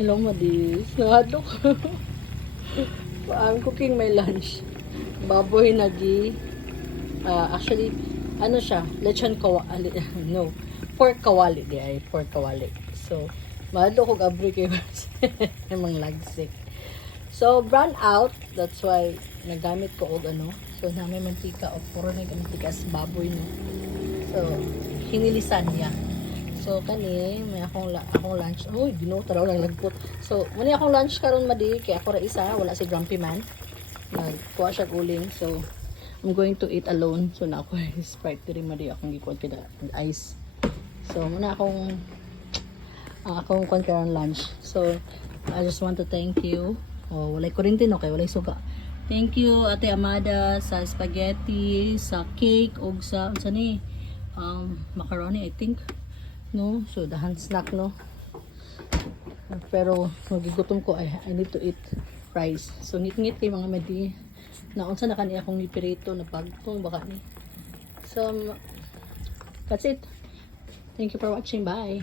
Hello, Madis. Nahadlok. I'm cooking my lunch. Baboy na di. Actually, ano siya? Lechon kawali. No. Pork kawali di ay. Pork kawali. So, mahadlok ko gabri kayo. Namang lagsik. So, brown out. That's why, nagamit ko og ano. So, namin mantika. O, puro na mantika sa baboy no. So, hinilisan niya. So kani may akong lunch. Uy, ginuta raw lang lagpot. So, muni akong lunch karon madi kay ako ra isa, wala si Grumpy Man. Nagkuha siya uling. So, I'm going to eat alone. So, na ako Sprite diri madi akong gikuha kida ice. So, muna akong kuan karon lunch. So, I just want to thank you. Oh, walay kuryente no kay walay suga. Thank you Ate Amada sa spaghetti, sa cake ug sa unsa ni macaroni I think. No, so dahan snack no. Pero magigutom ko I need to eat rice. So ngit-ngit kay mga madi. Na unsa na kani akong nipirito na pagtong baka ni. So that's it. Thank you for watching. Bye.